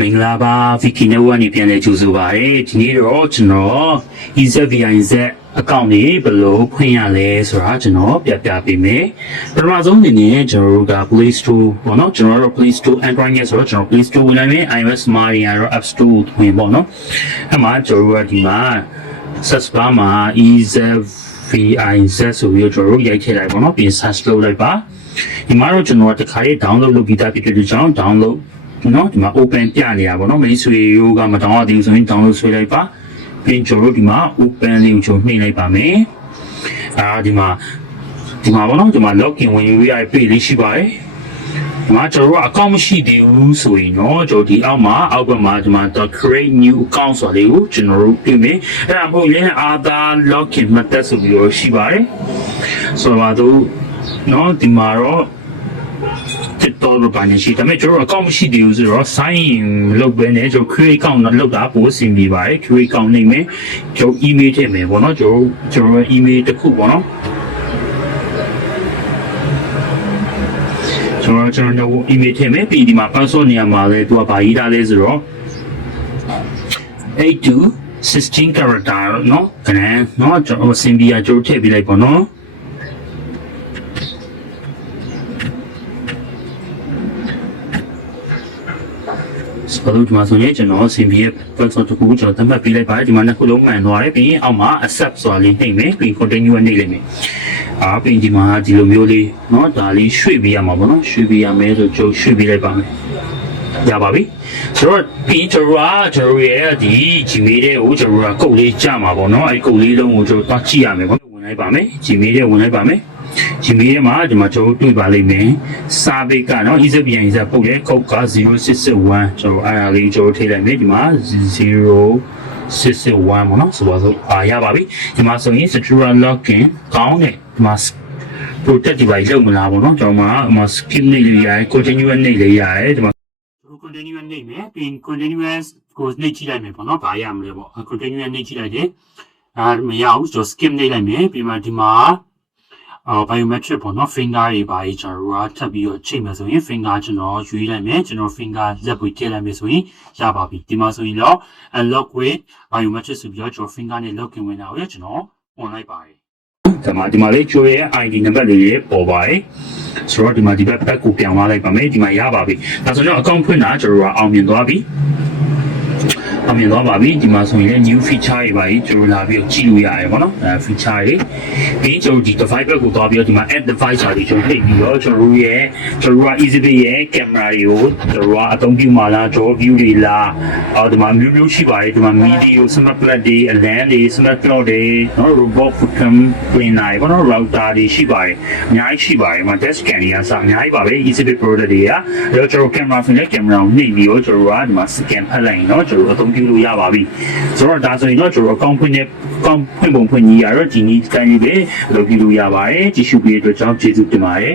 မင်္ဂလာပါဗီကီနိုဝါနေပြန်လဲကြိုဆိုပါရစေဒီနေ့တော့ကျွန်တော် EZVIZ အကောင့်လေးဘယ်လိုဖွင့်ရလဲဆိုတာကျွန်တော်ပြပြပေးမယ်ပထမဆုံးအနေနဲ့ကျွန်တော်တို့က Play Store ပေါ့နော်ကျွန်တော်တို့ Play Store Android နဲ့ဆိုတော့ကျွန်တော် Play Store ဝင်လိုက်မယ် iOS မှာရတော့ App Store ဝင်ပေါ့နော်အဲ့မှာကျွန်တော်တို့ကဒီမှာ search bar မှာ EZVIZ ဆိုပြီးတော့ကျွန်တော်တို့ရိုက်ထည့်လိုက်ပေါ့နော်ပြီး search လုပ်လိုက်ပါဒီမှာတော့ကျွန်တော်ကတခါလေး download လုပ်ပြီးသားဖြစ်တဲ့ကြောင့် download နော်ဒီမှာ open ပြနေတာပေါ့နော်မိတ်ဆွေတို့ကမတောင်းရသေးဘူးဆိုရင် download ဆွဲလိုက်ပါပြီးကျွန်တော်တို့ဒီမှာ open လေးကိုကျွန်တော်နှိပ်လိုက်ပါမယ်ဒီမှာပေါ့နော်ဒီမှာ login ဝင်ယူရတဲ့ page လေးရှိပါတယ်ဒီမှာကျွန်တော်တို့အကောင့်မရှိသေးဘူးဆိုရင်တော့ကျွန်တော်ဒီအောက်ဘက်မှာဒီမှာ create new account ဆိုလေးကိုကျွန်တော်တို့ပြင်မယ်အဲ့ဒါမဟုတ်ရင် Aadhaar login method ဆိုပြီးတော့ရှိပါတယ်ဆိုတော့နော်ဒီမှာတော့တော်တော်ပိုင်းရှိတယ်ကျွန်တော်အကောင့်မရှိသေးဘူးဆိုတော့ sign in လုပ်ပဲနဲ့ကျွန်တော် create account လုပ်တာပို့အဆင်ပြေပါတယ် create account နေမယ်ကျွန်တော် email ထည့်မယ်ပေါ့နော်ကျွန်တော် email တစ်ခုပေါ့နော်ကျွန်တော် email ထည့်မယ်ပြီးဒီမှာ password နေရာမှာလဲသူကဘာရေးထားလဲဆိုတော့8 to 16 character เนาะခဏเนาะကျွန်တော် Symbian ကျွန်တော်ထည့်ပေးလိုက်ပေါ့နော်ဆိုတော့ဒီမှာဆိုရင်ကျွန်တော် Symbian password တခုကျွန်တော်သတ်မှတ်ပေးလိုက်ပါတယ်ဒီမှာနှစ်ခုလုံးမှန်သွားတယ်ပြီးရင်အောက်မှာ accept ဆိုတာလေးနှိပ်မယ်ပြီး continue နှိပ်လိုက်မယ်ပြီးဒီမှာဒီလိုမျိုးလေးเนาะဒါလေးရွှေ့ပေးရမှာပေါ့နော်ရွှေ့ပေးရမယ်ဆိုကျွန်တော်ရွှေ့ပေးလိုက်ပါမယ်ရပါပြီဆိုတော့ပြီးကျွန်တော်ရဲ့ဒီ Gmail တွေကိုကျွန်တော်ကကုတ်လေးကြမှာပေါ့နော်အဲဒီကုတ်လေးလုံးကိုကျွန်တော်တွားကြည့်ရမယ်ပေါ့ဝင်လိုက်ပါမယ် Gmail တွေဝင်လိုက်ပါမယ်Gmail ထဲမှာဒီမှာကျွန်တော်တွေ့ပါလိမ့်မယ်စာပေကနော် EZVIZ ပုတ်ရဲ့ကုတ်က0661ကျွန်တော်အားအားလေးကျွန်တော်ထည့်လိုက်မယ်ဒီမှာ0661ပေါ့နော်ဆိုပါစို့ရပါပြီဒီမှာဆိုရင် secure login ကောင်းတယ်ဒီမှာ protect ဒီပါလောက်မလားပေါ့နော်ကျွန်တော်မှာ skip နေလေးရတယ် continue နေလေးရတယ်ဒီမှာcontinue နေမယ်ပြီး continuous ကိုနှိပ်ကြည့်လိုက်မယ်ပေါ့နော်ဘာရမလဲပေါ့ continue နှိပ်ကြည့်လိုက်တယ်မရဘူးကျွန်တော် skip နှိပ်လိုက်မယ်ပြီးမှဒီမှာbiometric ပေါ့နော် finger တွေပါကျွန်တော်ထပ်ပြီးတော့ချိန်မယ်ဆိုရင် finger ကျွန်တော်ရွေးလိုက်မယ်ကျွန်တော် finger လက်ပွေထည့်လိုက်မယ်ဆိုရင်ရပါပြီဒီမှာဆိုရင်တော့ unlock with biometric ဆိုပြီးတော့ကျွန်တော် finger နဲ့ login ဝင်တာကိုကျွန်တော် on လိုက်ပါတယ်ဒီမှာလေးကျွေးရဲ့ ID နံပါတ်လေးတွေပေါ်ပါတယ်ဆိုတော့ဒီမှာဒီဘက်ကိုပြန်သွားလိုက်ပါမယ်ဒီမှာရပါပြီဒါဆိုတော့ account ဖွင့်တာကျွန်တော်အောင်မြင်သွားပြီအမြင်တော့ပါပြီဒီမှာဆိုရင် new feature တွေပါကြီးကျွန်တော်လာပြီးကြည့်လို့ရတယ်ပေါ့နော်feature တွေပြီးကျွန်တော်ဒီ device ဘက်ကိုသွားပြီးတော့ဒီမှာ add device တွေကျွန်တော်နှိပ်ပြီးတော့ကျွန်တော်က EZVIZ ရဲ့ camera တွေကိုကျွန်တော်အသုံးပြုမှာလား draw view တွေလားဒီမှာမျိုးရှိပါတယ်ဒီမှာ video smart plug တွေ LAN တွေ smart cloud တွေနော် robot cam printer တွေပေါ့နော် router တွေရှိပါတယ်အများကြီးရှိပါတယ်ဒီမှာ desk scan တွေကစအများကြီးပါပဲ EZVIZ product တွေကအဲ့တော့ကျွန်တော် camera ဆိုရင် camera ကိုနှိပ်ပြီးတော့ကျွန်တော်ဒီမှာ scan ဖတ်လိုက်ရင်နော်ကျွန်တော်အသုံးပြုလို့ရပါပြီဆိုတော့ဒါဆိုရင်တော့ကျွန်တော်အကောင့်ဖွင့်ပုံဖွင့်ကြီးရတော့ဒီနေ့တိုင်းလေးပဲလုပ်ပြီးလို့ရပါတယ်ကြည့်ရှုပေးတဲ့အတွက်ကြောင့်ကျေးဇူးတင်ပါတယ်